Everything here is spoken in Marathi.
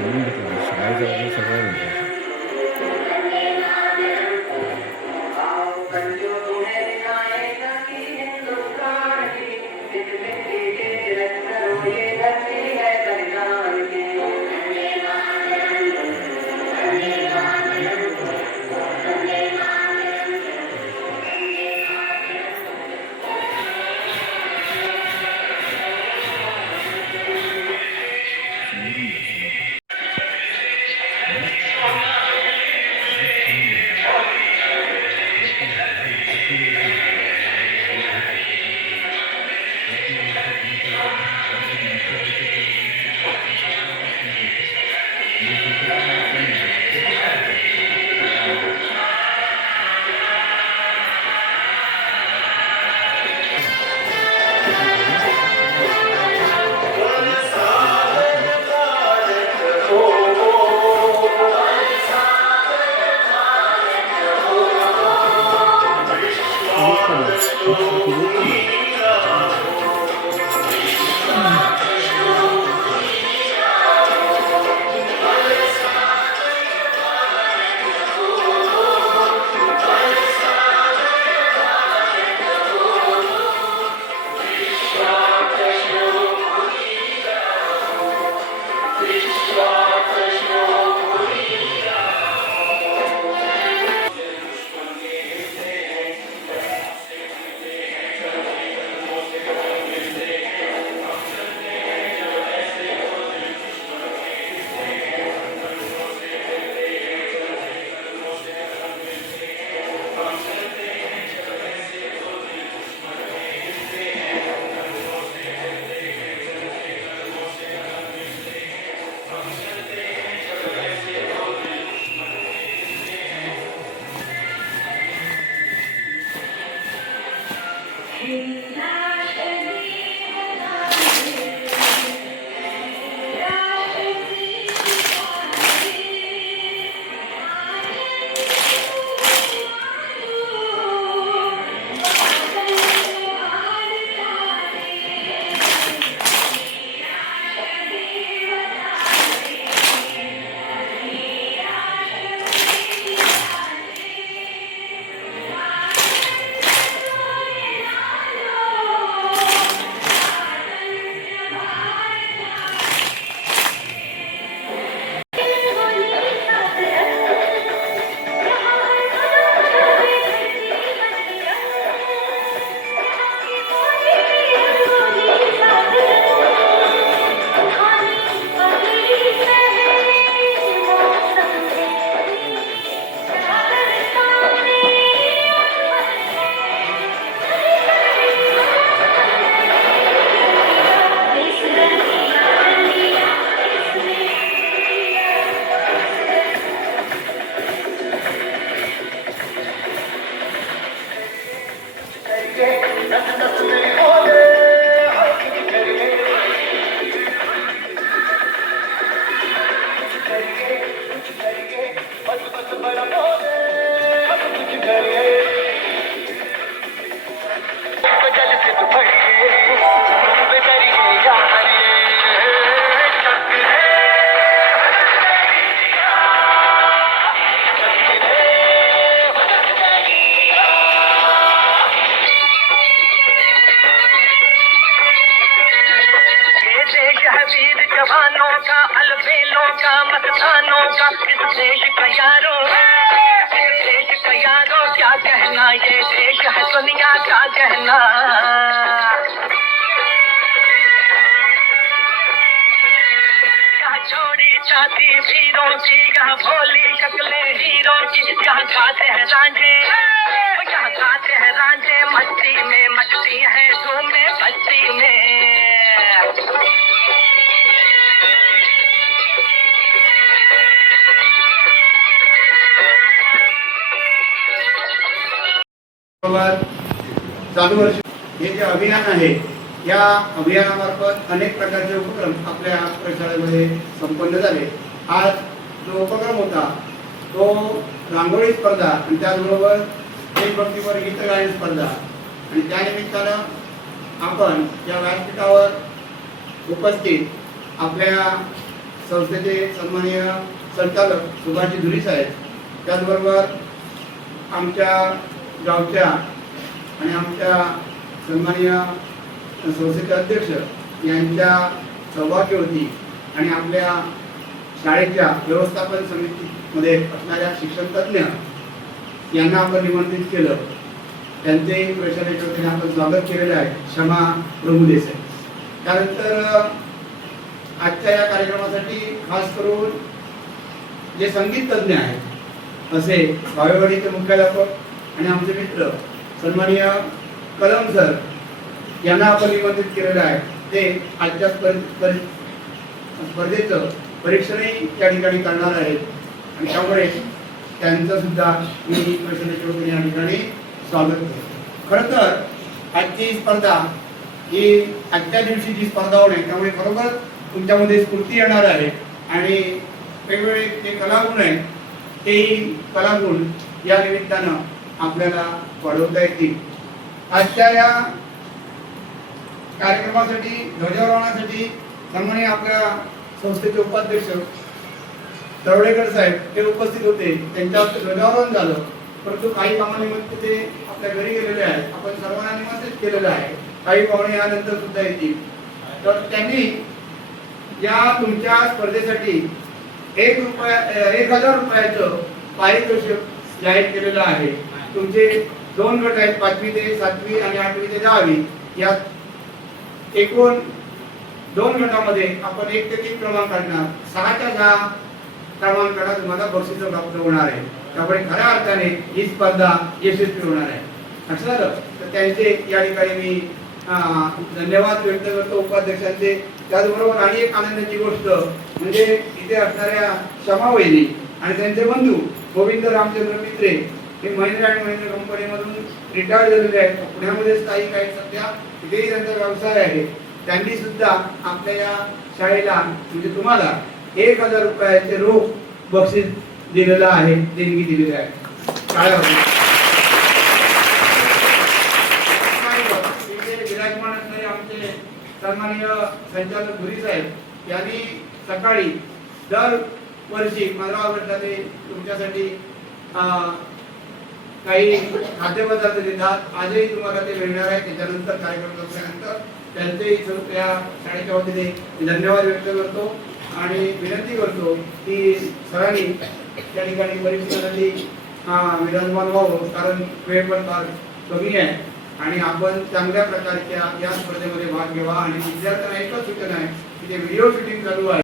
समजून घेतलं शाळेचं वगैरे सगळं महत्त्वाचं. जवानों का अलबेलों का मतदानों का इस देश का यारो, इस देश का यारो क्या कहना, ये देश है दुनिया का कहना। यहाँ छोड़ी छाती वीरों की, यहाँ भोली शक्लें हीरों की, यहाँ गाते हैं रांझे, यहाँ गाते हैं रांझे, मस्ती में मचती है धूमें बस्ती में। चालू वर्ष हे जे अभियान आहे, या अभियानामार्फत अनेक प्रकारचे उपक्रम आपल्या प्रशाळेमध्ये संपन्न झाले। आज जो उपक्रम होता तो रांगोळी स्पर्धा आणि त्याचबरोबर देशभक्तीपर गीत गायन स्पर्धा, आणि त्या निमित्तानं आपण या व्यासपीठावर उपस्थित आपल्या संस्थेचे सन्माननीय संचालक सुभाषजी धुरी साहेब, त्याचबरोबर आमच्या गावच्या आणि आमच्या सन्माननीय संस्थेचे अध्यक्ष यांच्या सौभाग्यवती आणि आपल्या शाळेच्या व्यवस्थापन समितीमध्ये असणाऱ्या शिक्षण तज्ज्ञ यांना आपण निमंत्रित केलं. त्यांचेही प्रशालेच्या वतीने आपण स्वागत केलेलं आहे. क्षमा प्रभू देसाई. त्यानंतर आजच्या या कार्यक्रमासाठी खास करून जे संगीत तज्ज्ञ आहेत असे भावेवाडीचे मुख्याध्यापक आणि आमचे मित्र सन्माननीय कलम सर यांना आपण निमंत्रित केलेलं आहे. ते आजच्या स्पर्धेचं परीक्षणही त्या ठिकाणी करणार आहेत आणि त्यामुळे त्यांचं सुद्धा मी प्रशालेच्या वतीने या ठिकाणी स्वागत करतो. खरं तर आजची स्पर्धा ही आजच्या दिवशी जी स्पर्धा होणे त्यामुळे खरोखर तुमच्यामध्ये स्फूर्ती येणार आहे आणि वेगवेगळे जे कलागुण आहेत तेही कलागुण या निमित्तानं आपल्याला वाढवता येतील. आजच्या या कार्यक्रमासाठी ध्वजारोहणासाठी सन्माननीय आपल्या संस्थेचे उपाध्यक्ष तरवडेकर साहेब ते उपस्थित होते. त्यांच्या ध्वजारोहण झालं, परंतु काही कामानिमित्त ते आपल्या घरी गेलेले आहेत. आपण सर्वांना निमंत्रित केलेलं आहे. काही पाहुणे यानंतर सुद्धा येतील. तर त्यांनी या तुमच्या स्पर्धेसाठी 1,000 रुपयाचं पारितोषिक जाहीर केलेलं आहे. तुमचे 2 गट आहेत, 5वी ते 7वी आणि 8वी ते 10वी. या एकूण 2 गटामध्ये आपण 1 ते 3 क्रमांक काढणार. 6च्या 6 क्रमांकाला तुम्हाला बक्षीस प्राप्त होणार आहे. त्यामुळे खऱ्या अर्थाने ही स्पर्धा यशस्वी होणार आहे. असं झालं तर त्यांचे या ठिकाणी मी धन्यवाद व्यक्त करतो उपाध्यक्षांचे. त्याचबरोबर आणि एक आनंदाची गोष्ट म्हणजे इथे असणाऱ्या क्षमा वहिनी आणि त्यांचे बंधू गोविंद रामचंद्र मित्रे हे महिंद्रा अँड महिंद्रा कंपनीमधून रिटायर्ड झालेले आहेत. पुण्यामध्ये स्थायिक आहेत सध्या. तिथेही त्यांचा व्यवसाय आहे. त्यांनी सुद्धा आपल्या या शाळेला म्हणजे तुम्हाला 1,000 रुपयाचे रोख बक्षीस दिलेलं आहे, देणगी दिलेली आहे. विराजमान असणारे आमचे सन्माननीय संचालक धुरी साहेब यांनी सकाळी दर वर्षी 15 ऑगस्टला ते तुमच्यासाठी काही खाद्यपदार्थ देतात. आजही तुम्हाला ते मिळणार आहे. त्याच्यानंतर कार्यक्रम संपल्यानंतर त्यांचेही या शाळेच्या वतीने धन्यवाद व्यक्त करतो आणि विनंती करतो की सरांनी त्या ठिकाणी परीक्षेसाठी विराजमान व्हावं, कारण वेळ पण फार कमी आहे आणि आपण चांगल्या प्रकारच्या या स्पर्धेमध्ये भाग घ्यावा. आणि विद्यार्थ्यांना एकच सूचना आहे की ते व्हिडिओ शूटिंग चालू आहे.